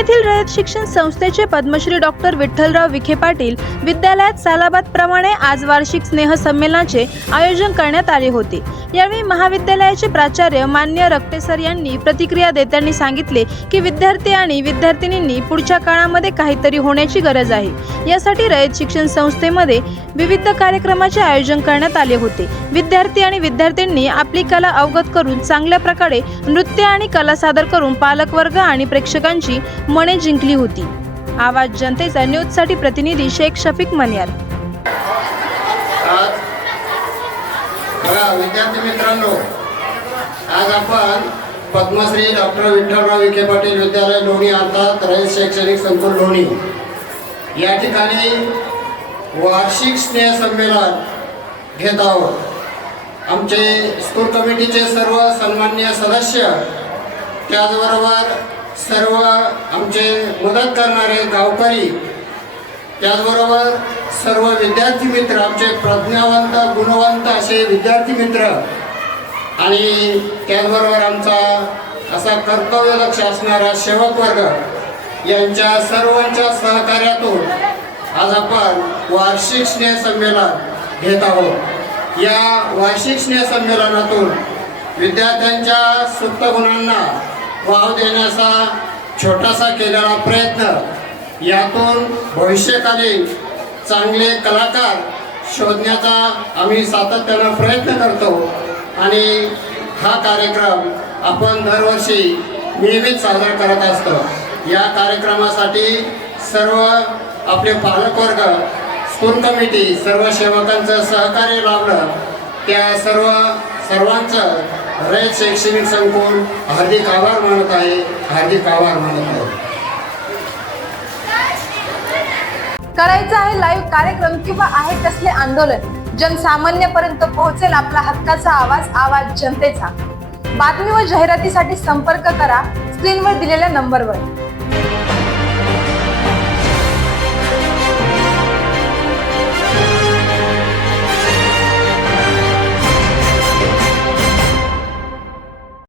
येथील रयत शिक्षण संस्थेचे पद्मश्री डॉक्टर विठ्ठलराव विखे पाटील विद्यालयात सालाबाद प्रमाणे आज वार्षिक स्नेह संमेलनाचे आयोजन करण्यात आले होते. यावेळी महाविद्यालयाचे प्राचार्य मान्य रक्तेसर यांनी प्रतिक्रिया देताना सांगितले की विद्यार्थी आणि विद्यार्थिनींनी पुढच्या काळामध्ये काहीतरी होण्याची गरज आहे. यासाठी रयत शिक्षण संस्थेमध्ये विविध कार्यक्रमाचे आयोजन करण्यात आले होते. विद्यार्थी आणि विद्यार्थ्यांनी आपली कला अवगत करून चांगल्या प्रकारे नृत्य आणि कला सादर करून पालकवर्ग आणि प्रेक्षकांची मने जिंकली होती. आवाज जनतेचा न्यूजसाठी प्रतिनिधी शेख शफीक मन्यार. आज विद्यार्थी मित्रांनो आज आपण पद्मश्री डॉक्टर विठ्ठलराव विखे पाटील विद्यालय लोणी अर्थात रयत शैक्षणिक संकुल लोणी. या ठिकाणी वार्षिक स्नेह संमेलन घेत आहोत. आमचे स्कूल कमिटीचे सर्व सन्मान्य सदस्य त्याचबरोबर सर्व आमचे मदत करणारे गावकरी त्याचबरोबर सर्व विद्यार्थी मित्र आमचे प्रज्ञावंत गुणवंत असे विद्यार्थी मित्र आणि त्याचबरोबर आमचा असा कर्तव्यलक्ष असणारा सेवक वर्ग यांच्या सर्वांच्या सहकार्यातून आज आपण वार्षिक स्नेह संमेलन घेत आहोत. या वार्षिक स्नेह संमेलनातून विद्यार्थ्यांच्या सुप्त गुणांना वाव देण्याचा छोटासा केलेला प्रयत्न. यातून भविष्यकालीन चांगले कलाकार शोधण्याचा आम्ही सातत्यानं प्रयत्न करतो. आणि हा कार्यक्रम आपण दरवर्षी नियमित साजरा करत असतो. या कार्यक्रमासाठी सर्व आपले पालकवर्ग स्कूल कमिटी सर्व सेवकांचं सहकार्य लाभलं. त्या सर्व सर्वांचं रयत शैक्षणिक संकुल हार्दिक आभार मानत आहे हार्दिक आभार मानत आहे. करायचं आहे लाईव्ह कार्यक्रम किंवा आहे कसले आंदोलन जनसामान्यपर्यंत पोहोचेल आपला हक्काचा आवाज आवाज जनतेचा. बातमी व जाहिरातीसाठी संपर्क करा स्क्रीनवर दिलेल्या नंबरवर